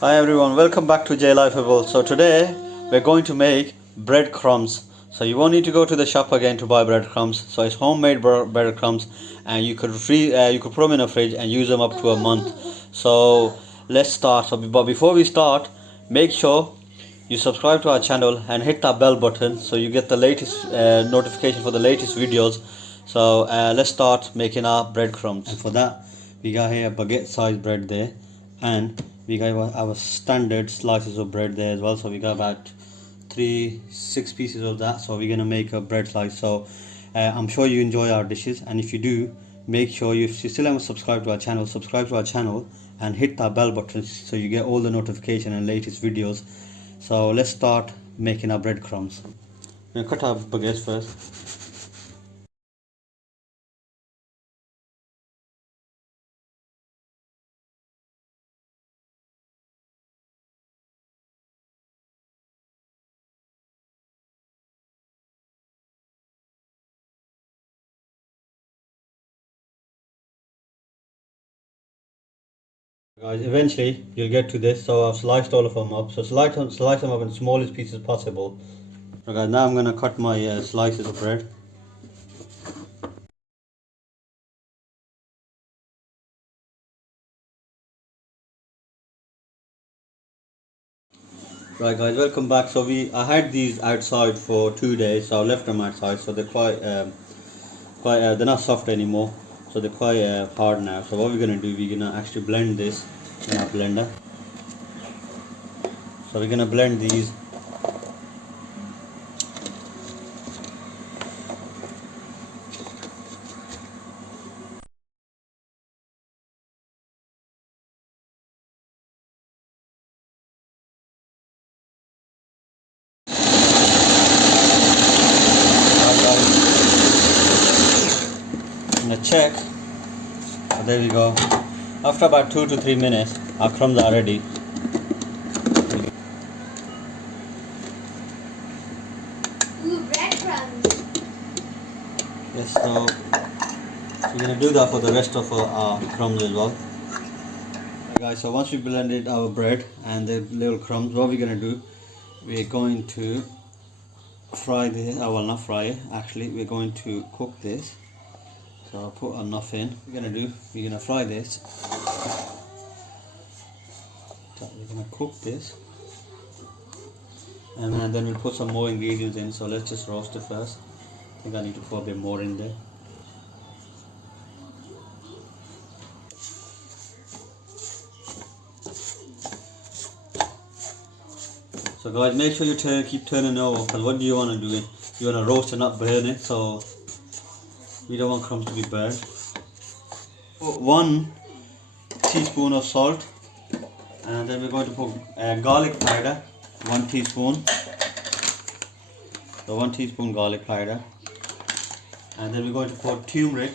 Hi everyone, welcome back to J Lifeable. So today we're going to make breadcrumbs. So you won't need to go to the shop again to buy breadcrumbs. So it's homemade breadcrumbs, and you could put them in a fridge and use them up to a month. So let's start. But before we start, make sure you subscribe to our channel and hit that bell button so you get the latest notification for the latest videos. So let's start making our breadcrumbs. And for that, we got here a baguette size bread there, and we got our standard slices of bread there as well. So we got about 6 pieces of that. So we're gonna make a bread slice. So I'm sure you enjoy our dishes, and if you do, make sure if you still haven't subscribed to our channel, subscribe to our channel and hit that bell button so you get all the notification and latest videos. So let's start making our breadcrumbs. I'm gonna cut our baguettes first. Guys, eventually you'll get to this. So I've sliced all of them up. So slice them up in the smallest pieces possible. Okay, now I'm gonna cut my slices of bread. Right guys, welcome back. So I had these outside for 2 days. So I left them outside. So they're they're not soft anymore. So they're quite hard now. So what we're gonna do, we're gonna actually blend this in our blender. So we're gonna blend these. I'm gonna check. Oh, there we go. After about 2 to 3 minutes, our crumbs are ready. Ooh, breadcrumbs. Yes, so we're gonna do that for the rest of our crumbs as well. Right, guys, so once we blended our bread and the little crumbs, what we're gonna do, we're going to fry this. Well, not fry it. Actually, we're going to cook this. So I'll put enough in. We're gonna fry this. So we're gonna cook this, and then we'll put some more ingredients in. So let's just roast it first. I think I need to put a bit more in there. So guys, make sure you keep turning over, because what do you want to do? You want to roast and not burn it. So we don't want crumbs to be burned. Put 1 teaspoon of salt, and then we're going to put garlic powder, 1 teaspoon. So 1 teaspoon garlic powder, and then we're going to put turmeric.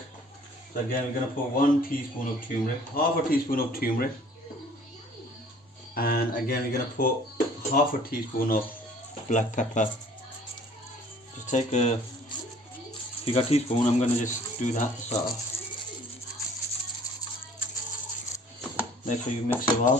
So again, we're going to put 1 teaspoon of turmeric, half a teaspoon of turmeric, and again we're going to put half a teaspoon of black pepper. Just take a, if you got a teaspoon, I'm going to just do that. So make sure you mix it well.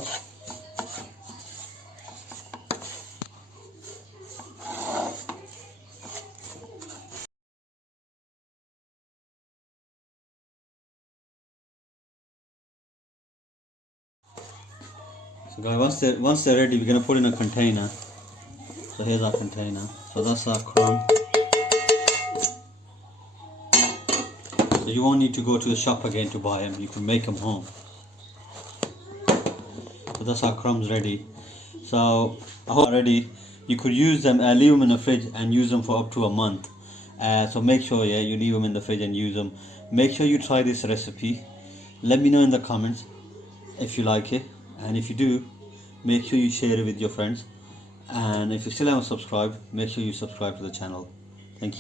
So guys, once they're ready, we're gonna put in a container. So here's our container. So that's our crumb. So you won't need to go to the shop again to buy them. You can make them home. So that's our crumbs ready. So already you could use them, leave them in the fridge and use them for up to a month. So make sure, yeah, you leave them in the fridge and use them. Make sure you try this recipe. Let me know in the comments if you like it, and if you do, make sure you share it with your friends. And if you still haven't subscribed, make sure you subscribe to the channel.